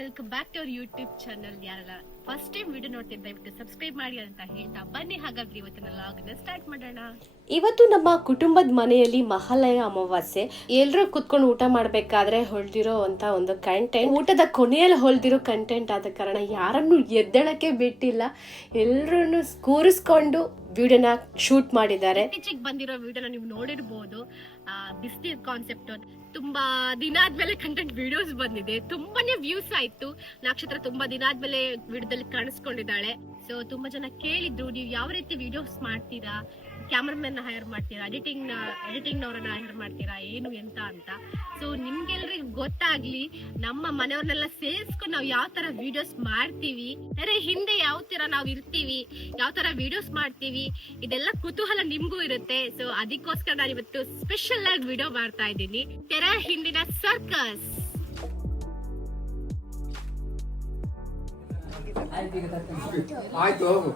Welcome back to our YouTube channel ಯಾರಲ್ಲ first time video ನೋಡ್ತಿದ್ದ ದಯವಿಟ್ಟು ಸಬ್ಸ್ಕ್ರೈಬ್ ಮಾಡಿ ಅಂತ ಹೇಳ್ತಾ ಬನ್ನಿ. ಹಾಗಾದ್ರೆ ಇವತ್ತಿನ ಲಾಗ್ನ ಸ್ಟಾರ್ಟ್ ಮಾಡೋಣ. ಇವತ್ತು ನಮ್ಮ ಕುಟುಂಬದ ಮನೆಯಲ್ಲಿ ಮಹಾಲಯ ಅಮಾವಾಸ್ಯೆ. ಎಲ್ಲರೂ ಕುತ್ಕೊಂಡು ಊಟ ಮಾಡಬೇಕಾದ್ರೆ ಹೊಳ್ದಿರೋ ಅಂತ ಒಂದು ಕಂಟೆಂಟ್ ಊಟದ ಕೊನೆಯಲ್ಲಿ ಹೊಳ್ದಿರೋ ಕಂಟೆಂಟ್ ಆದ ಕಾರಣ ಯಾರನ್ನು ಎದ್ದೇಳಕ್ಕೆ ಬಿಟ್ಟಿಲ್ಲ. ಎಲ್ಲರನ್ನು ಕೂರಿಸ್ಕೊಂಡು ವಿಡಿಯೋನ ಶೂಟ್ ಮಾಡಿದ್ದಾರೆ. ಇತ್ತೀಚೆಗೆ ಬಂದಿರೋ ವಿಡಿಯೋನ ನೀವು ನೋಡಿರ್ಬೋದು. ಬಿಸ್ನೀರ್ ಕಾನ್ಸೆಪ್ಟ್ ತುಂಬಾ ದಿನ ಆದ್ಮೇಲೆ ಕಂಟೆಂಟ್ ವಿಡಿಯೋಸ್ ಬಂದಿದೆ. ತುಂಬಾನೇ ವ್ಯೂಸ್ ಆಯ್ತು. ನಕ್ಷತ್ರ ತುಂಬಾ ದಿನ ಆದ್ಮೇಲೆ ವಿಡಿಯೋದಲ್ಲಿ ಕಾಣಿಸ್ಕೊಂಡಿದ್ದಾಳೆ. ಸೊ ತುಂಬಾ ಜನ ಕೇಳಿದ್ರು, ನೀವು ಯಾವ ರೀತಿ ವಿಡಿಯೋಸ್ ಮಾಡ್ತೀರಾ? ಕ್ಯಾಮ್ರಾಮನ್ ಹೈರ್ ಮಾಡ್ತೀರಾ? ಎಡಿಟಿಂಗ್ ಎಡಿಟಿಂಗ್ ನವರನ್ನ ಹೈರ್ ಮಾಡ್ತೀರಾ? ಏನು, ಎಂತ ಅಂತ. ಸೊ ನಿಮ್ಗೆಲ್ರಿಗೂ ಗೊತ್ತಾಗ್ಲಿ, ನಮ್ಮ ಮನೆಯವ್ರನ್ನೆಲ್ಲ ಸೇರಿಸ್ಕೊಂಡು ನಾವು ಯಾವ ತರ ವಿಡಿಯೋಸ್ ಮಾಡ್ತೀವಿ. ಅರೆ ಹಿಂದೆ ಯಾವ ತರ ನಾವು ಇರ್ತೀವಿ, ಯಾವ ತರ ವಿಡಿಯೋಸ್ ಮಾಡ್ತೀವಿ, ಇದೆಲ್ಲ ಕುತೂಹಲ ನಿಮ್ಗೂ ಇರುತ್ತೆ. ಸೊ ಅದಕ್ಕೋಸ್ಕರ ನಾನು ಇವತ್ತು ಸ್ಪೆಷಲ್ ಆಗಿ ವಿಡಿಯೋ ಮಾಡ್ತಾ ಇದ್ದೀನಿ. ತೆರೆ ಹಿಂದಿನ ಸರ್ಕಸ್ ಆಯ್ತು ಹೋಗು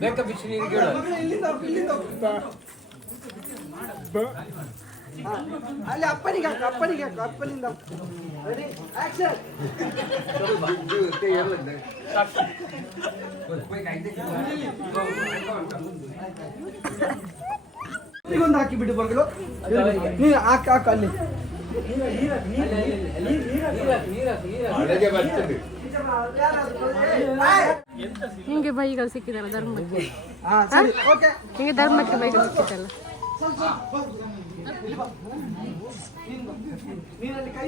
ಬೇಕ ಬಿಸಿ ನೀರಿಗೆ ಅಲ್ಲಿ ಅಪ್ಪನಿಗೆ ಹಾಕು ಅಪ್ಪನಿಗೆ ಹಾಕು ಅಪ್ಪನಿಂದ ರೆಡಿ ಆಕ್ಷನ್ ಒಂದು ಹಾಕಿ ಬಿಡು ಮಗಳು ನೀನು ಹಾಕಿ ಹಾಕು ಅಲ್ಲಿ. ನಿಮ್ಗೆ ಬೈಗಳು ಸಿಕ್ಕಿದಾರ ಧರ್ಮಕ್ಕೆ? ಹಿಂಗೆ ಸರಿ. ಓಕೆ ನಿಮಗೆ ಧರ್ಮಕ್ಕೆ ಬೈಗಳು ಸಿಕ್ಕಿದಲ್ಲ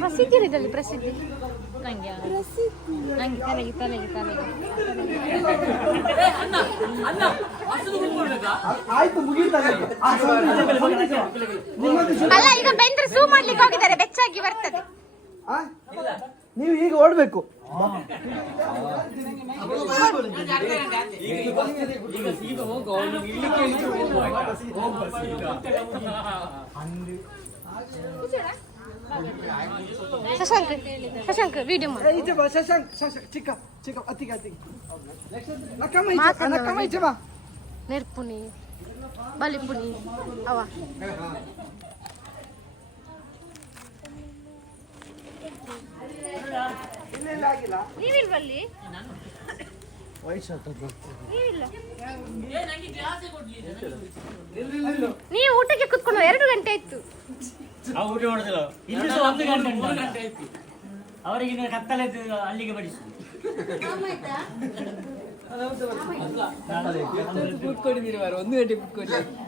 ಪ್ರಸಿದ್ಧಿ? ಇದರಲ್ಲಿ ಪ್ರಸಿದ್ಧಿ. ನಂಗೆ ನಂಗೆ ತಲೆಗೆ ತಲೆಗೆ. ತಲೆಗೆ ಅಲ್ಲ ಈಗ ಬೆಂದ್ರೆ ಸೂ ಮಾಡ್ಲಿಕ್ಕೆ ಹೋಗಿದ್ದಾರೆ ಬೆಚ್ಚಾಗಿ ಬರ್ತದೆ. ನೀವು ಈಗ ಓಡ್ಬೇಕು. ಶಶಾಂಕ್ ಶಶಾಂಕ್ ವಿಡಿಯೋ ಮಾಡಿ ಏ, ಈಚೆ ಬಾ ಶಶಾಂಕ್ ಶಶಾಂಕ್ ಚಿಕ್ಕ ಚಿಕ್ಕ ಅತ್ತಿಗೆ ಅತ್ತಿಗೆ ನಕ್ಕಮ್ಮ ಈಚೆ ಬಾ, ನಕ್ಕಮ್ಮ ಈಚೆ ಬಾ ನೆರ್ಪುನಿ ಬಲಿಪುನಿ ಅವ ಇಲ್ಲ ಇಲ್ಲ ಆಗಿಲ್ಲ ನೀವಿಲ್ವಲ್ಲಿ? ನೀವಿಲ್ಲ. ನೀವು ಊಟಕ್ಕೆ ಕುತ್ಕೊಂಡು ಎರಡು ಗಂಟೆ ಇತ್ತು ಊಟ ಮಾಡುದಿಲ್ಲ ಇಲ್ಲಿ ಸಹ ಒಂದು ಗಂಟೆ ಇತ್ತು ಅವರಿಗೆ ಕತ್ತಲೆ ಅಲ್ಲಿಗೆ ಬಡಿಸಿ. ಆಗುಲ್ಲ ಇಪ್ಪಡ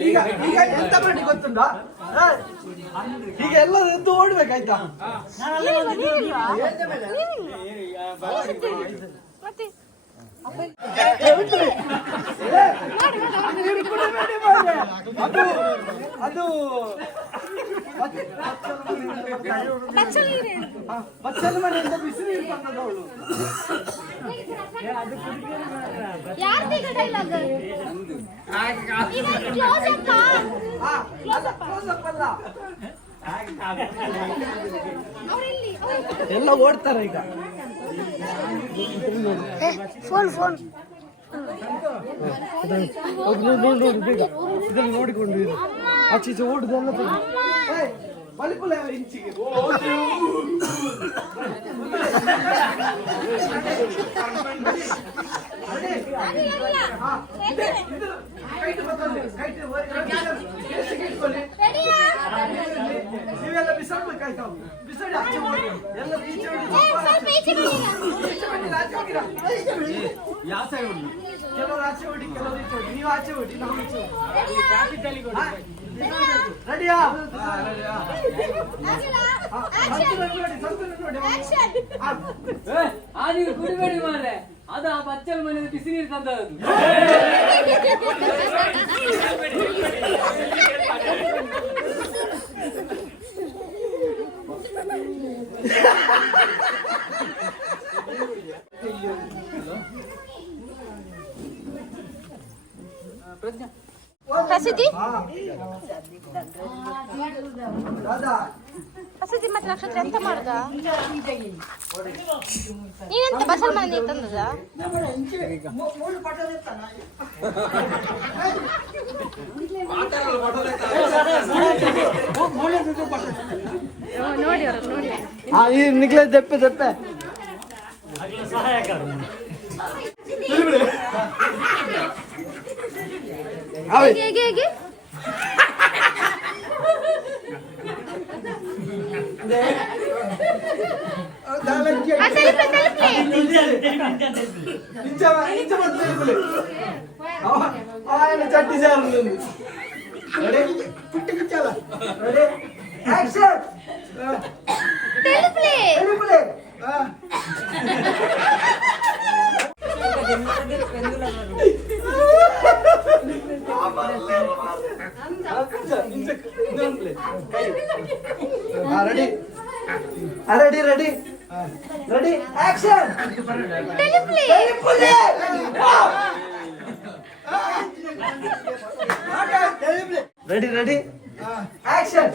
ಈಗ ಈಗ ಎಂತ ಮಾಡಿ ಗೊತ್ತುಂಟಾ? ಈಗ ಎಲ್ಲ ಎದ್ದು ಓಡ್ಬೇಕಾಯ್ತಾ. ಅದು ಅದು ಬಚ್ಚಲ ಮನೆಯಿಂದ ಬಿಸಿಲು ಅವಳು. ಅದು? ಎಲ್ಲ ಓಡ್ತಾರೆ ಈಗ. ಫೋನ್ ಫೋನ್ ಇದನ್ನು ನೋಡಿಕೊಂಡು ಇರು ಆಚೆ ಈಚೆ ಓಡುದೆಲ್ಲ ಬಲಿಪುಲ ಇಂಚಿಗೆ ಇದೆ, ಇದು ಕೈಟ್ ಬರ್ತದೆ, ಕೈಟ್ ಕೇಸಿಗೆ ಇಟ್ಕೊಳ್ಳಿ. ನೀವೆಲ್ಲ ಬಿಸಾಡ್ಬೇಕಾಯ್ತು ಬಿಸಾಡಿ ಆಚೆ ಹೋಗಿ ಎಲ್ಲ ಈಚೆ ಹೋಗಿ ಈಚೆ ಬನ್ನಿ, ಆಚೆ ಹೋಗಿರಾ? ಯಾವ ಸೈಡ್ ಹೋಗಿ ಕೆಲವರು ಆಚೆ ಹೊಡಿ ಕೆಲವರು ಈಚೆ ಹೊಡಿ ನೀವು ಆಚೆ ಹೊಡಿ ನಾವು ಈಚೆ ಹೊಡಿ ರೆಡಿಯಾ ನೋಡಿ ಸಂತೂರ್ ನೋಡಿ ಆ, ಆ ನೀರು ಕುಡಿಬೇಡಿ ಮಾರ್ರೆ ಅದ ಬಚ್ಚಲ ಮನೆ ಬಿಸಿನೀರು ತಂದದ್ದು ಪ್ರಜ್ಞಾ ಕಸಿದಿ ಹಸಿತಿ ಮತ್ತೆ ನಕ್ಷತ್ರ ಎಂತ ಮಾಡ್ದ? ನೀನೆಂತ ಬಸಲ್ ಮನೆ ತಂದದ? ನೋಡಿ ಅವ್ರು ನೋಡಿ ಈ ನಿಗ್ಲೆ ದೆಪ್ಪೆ ದೆಪ್ಪೆ. ಹಾಗೆ ಸಹಾಯಕರು ಹೇಗೆ? ಹೇಗೆ ಹೇಗೆ ಆ, ತಲುಪ್ಲೆ, ತಲುಪ್ಲೆ. ನಿಜ ನಿಜ ready ready ready action ತಲುಪ್ಲೆ. Ready ready action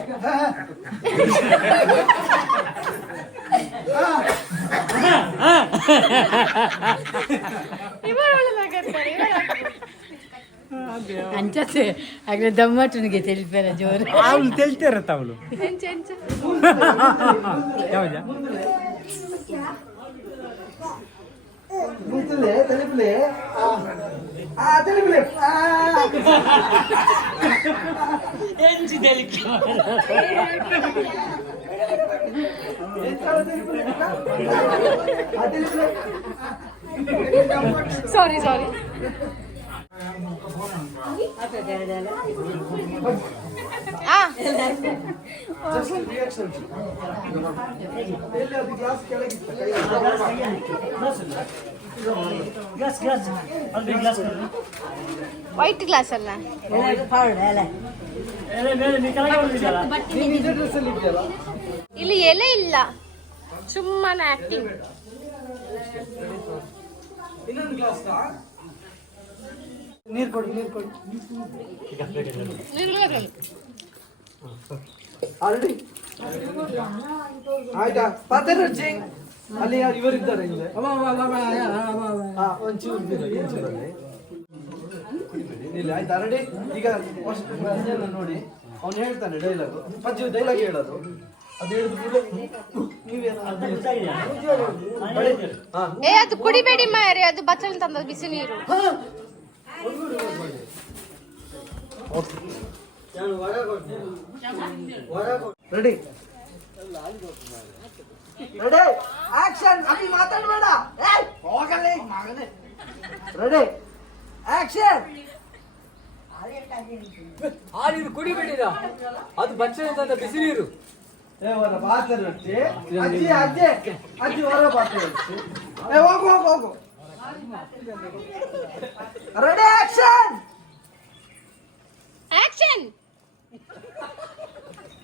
ಇವರೊಳ್ಳೆ ನಗಾಡ್ತಾರೆ, ಇವರೊಳ್ಳೆ. అంచే అక్కడ దమ్మట్టునికి తెలిపారు జోరు ಅವಳು ತಿಳಿತಿರತ್ತ 잠깐만요. முத்துலே தெளிப்புலே ஆ தெளிப்புலே ఏంటి తెలికి సారీ సారీ ವೈಟ್ ಗ್ಲಾಸ್ ಅಲ್ಲ ಎಲೆ ಮೇಲೆ ನೀ ಕೆಳಗೆ ಬಂದಿದ್ದಲ್ಲ ನೀನು ಇದೇ ಡ್ರೆಸ್ ಅಲ್ಲಿ ಇದೆಯಲ್ಲ ಇಲ್ಲಿ ಎಲೆ ಇಲ್ಲ ಸುಮ್ಮನೆ ಆಕ್ಟಿಂಗ್ ಇನ್ನೊಂದು ಗ್ಲಾಸ್ ನೀರು ಕೊಡಿ ನೀರು ಕೊಡಿ. ಆಲ್ರೆಡಿ ಆಯ್ತಾ? ಪಾತ್ರೆ ಅಲ್ಲಿ ಇವರಿದ್ದಾರೆ ಹಿಂದೆ? ಹಾ, ಒಂಚೂರು ಬಿಡು, ಒಂಚೂರಲ್ಲಿ. ಇಲ್ಲ ಆಯ್ತಾ? ರೆಡಿ ಈಗ ನೋಡಿ ಅವ್ನು ಹೇಳ್ತಾನೆ ಡೈಲಾಗು ಪಜ್ಜಿ ಡೈಲಾಗ್ ಹೇಳೋದು. ಅದು ಹೇಳಿದ ಕೂಡಲೇ ನೀವೇನು ಹಾ. ಏ ಅದು ಕುಡಿಬೇಡಿ ಮಾರಿ ಅದು ಬಚ್ಚಲ್ ತಂದ ಬಿಸಿ ನೀರು. ರೆಡಿ ರೆಡಿ ಆಕ್ಷನ್ ಅಲ್ಲಿ ಮಾತಾಡಬೇಡ ಹೋಗಲೇ ಮಗನೇ. ರೆಡಿ ಆಕ್ಷನ್ ಆ ನೀರು ಕುಡಿಬೇಡಿದ ಅದು ಅಂತ ಬಿಸಿ ನೀರು. ಏ ಹೊರ ಪಾತ್ರೆ ರೊಟ್ಟಿ ಅಜ್ಜಿ ಅಜ್ಜಿ ಅಜ್ಜಿ ಹೊರ ಏ ಹೋಗು ಹೋಗು ಹೋಗು. ರೆಡಿ ಆಕ್ಷನ್ ಆಕ್ಷನ್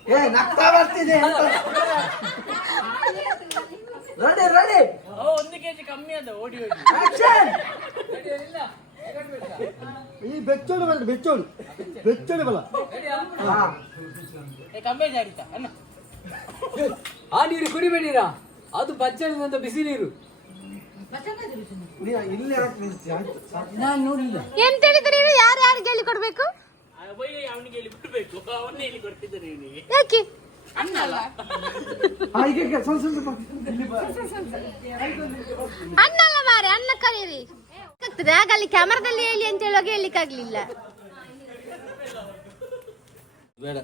ಏ ನಗ್ತಾ ಬರ್ತಿದೆ ರೆಡಿ ರೆಡಿ ಒಂದು ಕೆಜಿ ಕಮ್ಮಿ ಅದ ಓಡಿ ಹೋಗಿ. ಆಕ್ಷನ್ ಈ ಬೆಚ್ಚೋಡು ಬಲ್ಲ ಬೆಚ್ಚೋಡು. ಬೆಚ್ಚೋಡು ಬಲ್ಲ ಕಮ್ಮಿ ಜಾರಿತ ಅಣ್ಣ. ಆ ನೀರು ಕುಡಿಬೇಡಿರಾ ಅದು ಬಚ್ಚಳದಂತ ಬಿಸಿ ನೀರು. ನೀ ಇಲ್ಲಿ ನಾನು ನೋಡಿಲ್ಲ. ಎಂತ ಹೇಳಿದ್ರೆ ಯಾರು ಯಾರು ಯಾರಿಗೆ ಹೇಳಿ ಕೊಡ್ಬೇಕು? ಅವನಿಗೆ ಇಲ್ಲಿ ಬಿಡ್ಬೇಕು? ಅವನ್ನೇ ಇಲ್ಲಿ ಕೊಡ್ತಿದ್ದಾರೆ ಇವನಿಗೆ ಯಾಕೆ? ಹಾ ಈಗ ಈಗ ಸ್ವಲ್ಪ ಸ್ವಲ್ಪ ಬಾ. ಇಲ್ಲಿ ಬಾ. ಅಣ್ಣ ಅಲ್ಲ ಮಾರೆ ಅಣ್ಣ ಕರೀರಿ. ಆಗ್ತದೆ ಆಗ ಅಲ್ಲಿ ಕ್ಯಾಮರಾದಲ್ಲಿ ಹೇಳಿ ಅಂತ ಹೇಳುವಾಗ ಹೇಳಿಕ್ಕಾಗ್ಲಿಲ್ಲ ಬೇಡ.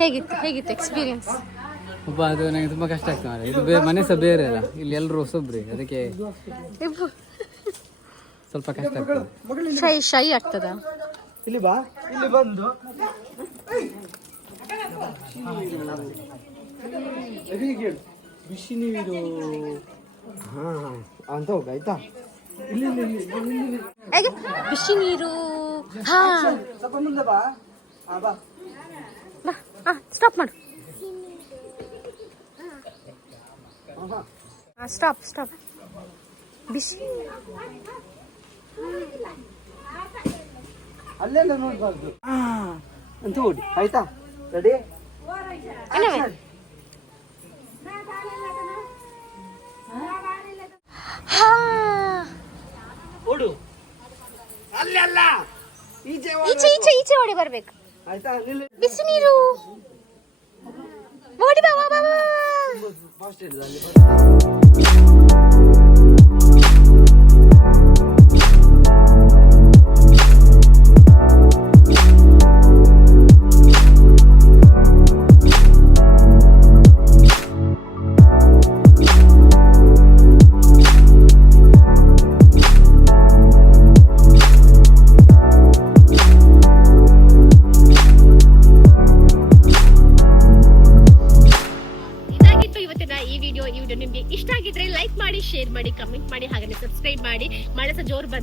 ಹೇಗಿತ್ತು? ಹೇಗಿತ್ತು ಎಕ್ಸ್ಪೀರಿಯನ್ಸ್ ಒಬ್ಬ ಅದು ನನಗೆ ತುಂಬಾ ಕಷ್ಟ ಆಗ್ತದೆ ಮಾರ್ರೆ. ಇದು ಬೇ ಮನೆ ಸಹ ಬೇರೆ ಅಲ್ಲ. ಇಲ್ಲಿ ಎಲ್ಲರೂ ಹೊಸೊಬ್ರಿ. ಅದಕ್ಕೆ ಸ್ವಲ್ಪ ಕಷ್ಟ ಆಗ್ತದೆ ಶೈ ಶೈ ಆಗ್ತದ? ಇಲ್ಲಿ ಬಾ. ಇಲ್ಲಿ ಬಂದು. ಹೀಗೆ ಹೇಳು. ಬಿಸಿ ನೀರು. ಹಾ ಹಾ ಅಂತ ಹೋಗ ಆಯ್ತಾ? ಇಲ್ಲಿ ಇಲ್ಲಿ ಇಲ್ಲಿ ಇಲ್ಲಿ, ಇಲ್ಲಿ ಹೇಗೆ? ಬಿಸಿ ನೀರು. ಹಾ. ಸ್ವಲ್ಪ ಮುಂದೆ ಬಾ. ಹಾ ಬಾ. ಬಾ ಹಾ ಸ್ಟಾಪ್ ಮಾಡು. ಸ್ಟಾಪ್ ಸ್ಟಾಪ್ ಬಿಸಿ ಅಲ್ಲೆಲ್ಲ ನೋಡ್ಬಾರ್ದು. ಅಂತ ಓಡಿ ಆಯ್ತಾ? ರೆಡಿ ಓಡು. ಅಲ್ಲೆಲ್ಲ. ಈಚೆ. ಈಚೆ ಈಚೆ ಈಚೆ ಓಡಿ ಬರ್ಬೇಕು. ಆಯ್ತಾ? ಬಿಸಿ ನೀರು. ಓಡಿ ಬಾ ಬಾ ಬಾ. ಬಾ, ಬಾ.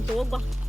ನಿಮ್ಗೆ ಇಷ್ಟ